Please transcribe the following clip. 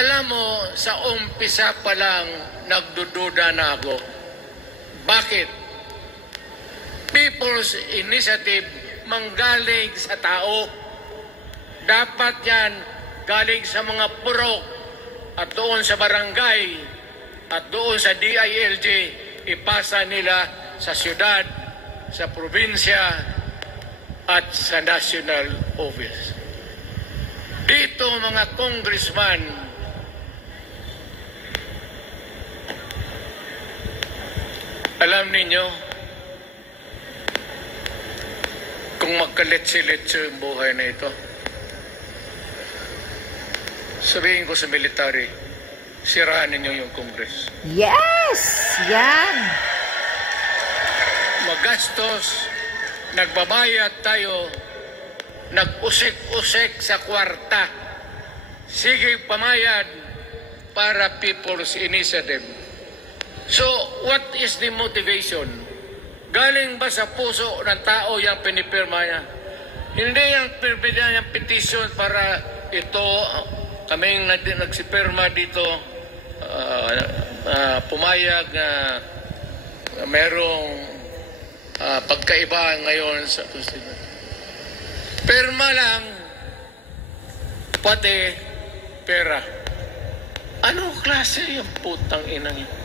Alam mo, sa umpisa pa lang, nagdududa na ako. Bakit? People's Initiative manggaling sa tao. Dapat yan galing sa mga purok at doon sa barangay at doon sa DILG, ipasa nila sa syudad, sa probinsya at sa national office. Dito mga congressman, alam ninyo, kung magkaletse-letse yung buhay na ito, sabihin ko sa military, sirahan ninyo yung Congress. Yes! Yan! Magastos, nagbabayad tayo, nag-usik-usik sa kwarta. Sige pamayad para People's Initiative. So, what is the motivation? Galing ba sa puso ng tao yung pinipirma niya? Hindi yung pinipirma niyang petition para ito, kaming nagsipirma dito, pumayag na merong pagkaiba ngayon sa Constitution. Pirma lang, pati pera. Anong klase yung putang inang yun?